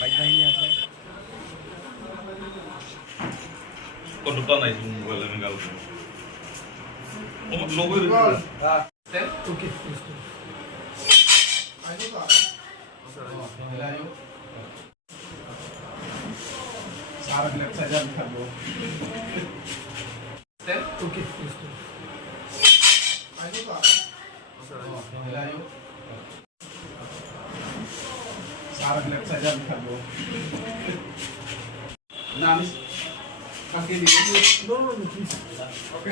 Bike বাহিনী আছে। কতটা নাই মোবাইল আমি গাল ও লোগো ওকে सारा लेफ्ट साइड में कर दो ओके आइए तो मिलायो सारा लेफ्ट साइड में कर दो ना मिस काके लिए नो प्लीज ओके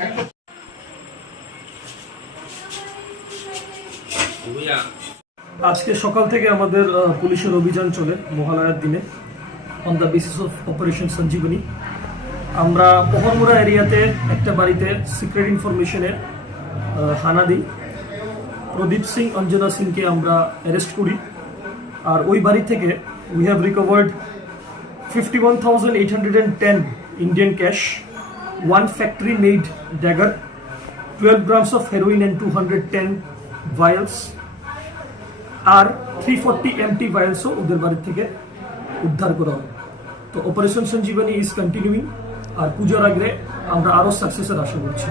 भैया আজকে সকাল থেকে আমাদের পুলিশের অভিযান চলে মহালয়ার দিনে on the basis of operation Sanjeevani. আমরা পহরমুরা এরিয়াতে একটা বাড়িতে সিক্রেট ইনফরমেশনে হানা দিই। প্রদীপ সিং অঞ্জনা সিংকে আমরা অ্যারেস্ট করি। আর ওই বাড়ি থেকে we have recovered 51,810 Indian cash, 1 factory made dagger, 12 grams of heroin and 210 vials আর 340 empty vialsও ওদের বাড়ি থেকে উদ্ধার করা হয়। তো অপারেশন সঞ্জীবনী ইজ কন্টিনিউইং, আর পূজার আগে আমরা আরও সাকসেসের আশা করছি।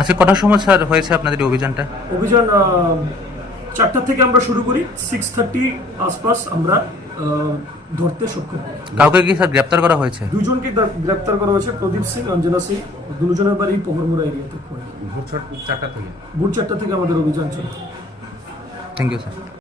আজকে কটার সময় স্যার হয়েছে আপনাদের এই অভিযানটা? অভিযান 4টা থেকে আমরা শুরু করি, 6:30 আশপাশ আমরা ধরতে সক্ষম হই। কাউকে কি স্যার গ্রেপ্তার করা হয়েছে? দুজনকে গ্রেপ্তার করা হয়েছে, প্রদীপ সিং অঞ্জনা সিং, দুজনের বাড়ি পহরমুরা এরিয়াতে। ভোর 4টা থেকে ভোর 4টা থেকে আমাদের অভিযান চলে। Thank you sir.